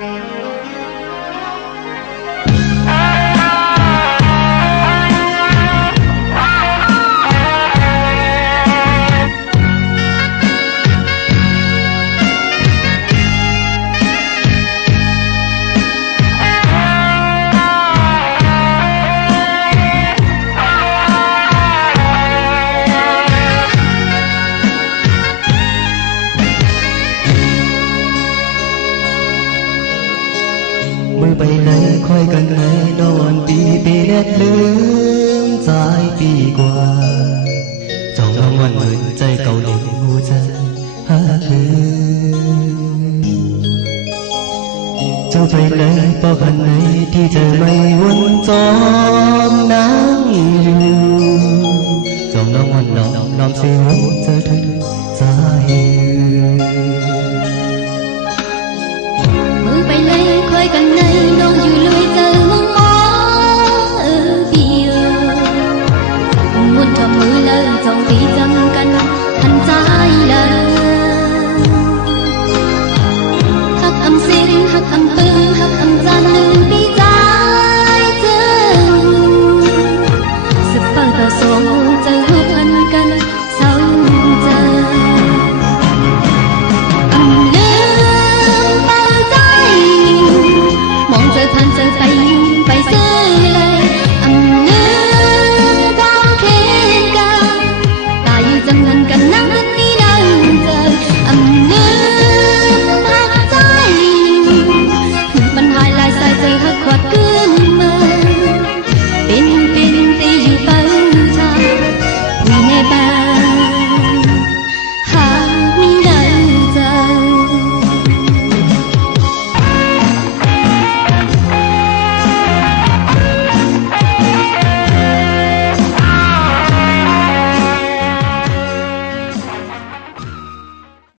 มือไปไหนค่อยกันไหนนอนปีเล็ดลืมสายปีกว่าจ้องรางวัลเหมือนใจเก่าเด็กหัวใจหาคืนเจ้าไปไหนเพราะคันไหนที่เธอไม่วนจอมนั่งอยู่จ้องรางวัลน้อมเสียงเธอถึงสาเหตุมือไปไหนคอยกันไหน